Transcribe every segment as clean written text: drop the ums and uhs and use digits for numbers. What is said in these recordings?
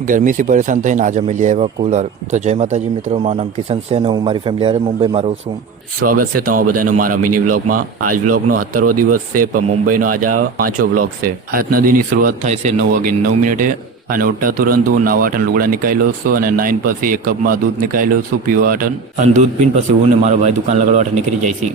गर्मी से परेशान થઈને આજે અમે લઈ આવ્યા કુલર। તો જય માતાજી મિત્રો, મારું નામ કિશન છે અને હું મારી ફેમિલી હારે મુંબઈમાં રહું છું। સ્વાગત છે તમારા બધાનું મારા મિની વ્લોગમાં। આજ વ્લોગનો 17વો દિવસ છે, પણ મુંબઈનો આજ આ 5વો વ્લોગ છે। આજના દીની શરૂઆત થાય છે 9:09 અને ઉઠતા તુરંત હું નાવાટન લુગડા નીકાળી છું અને 9 પછી એક કપમાં દૂધ નીકાળી છું પીવા વાટન, અને દૂધ પીને પછી હું ને મારો ભાઈ દુકાન લગાડવા નીકળી જાય છે।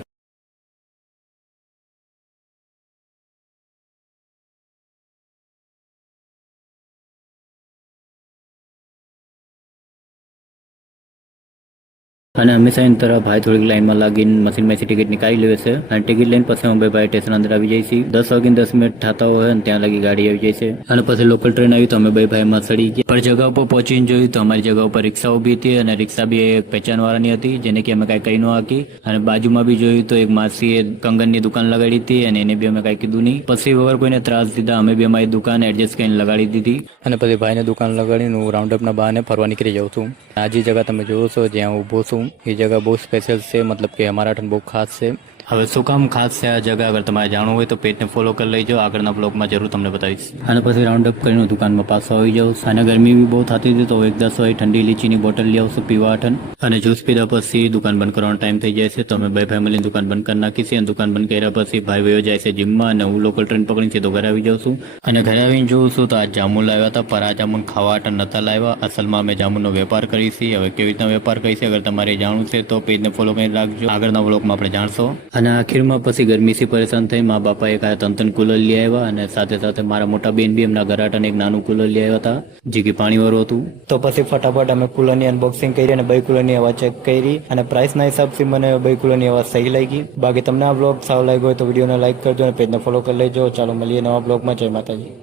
અને હંમેશા એની તરફ ભાઈ થોડીક લાઈનમાં લાગીને મશીનમાંથી ટિકિટ નીકાળી લે છે અને ટિકિટ લઈને પછી અમે ભાઈ સ્ટેશન અંદર આવી જાય છે। 10:10 થતા હોય અને ત્યાં લગી ગાડી આવી જાય છે અને પછી લોકલ ટ્રેન આવી તો અમે ભાઈમાં ચડી ગયા। પર જગા ઉપર પહોંચીને જોયું તો અમારી જગા ઉપર રિક્ષા ઊભી હતી અને રિક્ષા બી એક પહેચાનવાળાની હતી, જેને કે અમે કાંઈ કહી ન હાકી। અને બાજુમાં બી જોયું તો એક માસીએ કંગનની દુકાન લગાડી હતી અને એને બી અમે કાંઈ કીધું નહીં। પછી વગર કોઈને ત્રાસ દીધા અમે બી અમારી દુકાન એડજસ્ટ કરીને લગાડી દીધી અને પછી ભાઈને દુકાન લગાડીને હું રાઉન્ડઅપના બહાને ફરવા નીકળી જાઉં છું। આ જે જગા તમે જોવો છો જ્યાં ઊભો છું એ જગા બહુ સ્પેશિયલ છે, મતલબ કે અમારા માટે બહુ ખાસ છે। હવે શું કામ ખાસ છે આ જગા, અગર તમારે જાણવું હોય તો પેજને ફોલો કરી લેજો, આગળના બ્લોગમાં જરૂર તમને બતાવીશ। અને પછી રાઉન્ડ અપ કરીને દુકાનમાં પાછો આવી જાઉં। અને ગરમી બી બહુ થતી હતી તો એક 10 હોય ઠંડી લીચીની બોટલ લઈ આવશું પીવા હટન, અને જ્યુસ પીધા પછી દુકાન બંધ કરવાનો ટાઈમ થઈ જાય છે તો અમે બે ફેમિલીની દુકાન બંધ કરી નાખી છે। અને દુકાન બંધ કર્યા પછી ભાઈ વયો જાય છે જીમમાં અને હું લોકલ ટ્રેન પકડીને સીધો ઘરે આવી જાઉં છું। અને ઘરે આવીને જોઉં છું તો આ જામુન લાવ્યા હતા, પર આ જામુન ખાવા હટન નતા લાવ્યા। અસલમાં અમે જામુનનો વેપાર કરી છીએ। હવે કેવી રીતના વેપાર કરી છે અગર તમારે જાણવું છે તો પેજને ફોલો કરી રાખજો, આગળના બ્લોગમાં આપણે જાણશો। અને આખીરમાં પછી ગરમીથી પરેશાન થઈ મા બાપા એક આ ત્રણ કુલર લઈ આવ્યા અને સાથે સાથે મારા મોટા બેન બી એમના ગરાટાને એક નાનું કુલર લઈ આવ્યા હતા જે કે પાણીવાળું હતું। તો પછી ફટાફટ અમે કુલરની અનબોક્સિંગ કરી અને બે કુલરની હવા ચેક કરી અને પ્રાઇસના હિસાબથી મને બે કુલરની હવા સહી લાગી। બાકી તમને આ બ્લોગ સારો લાગ્યો હોય તો વિડીયોને લાઈક કરજો અને પેજને ફોલો કરી લેજો। ચાલો મળીએ નવા બ્લોગમાં। જય માતાજી।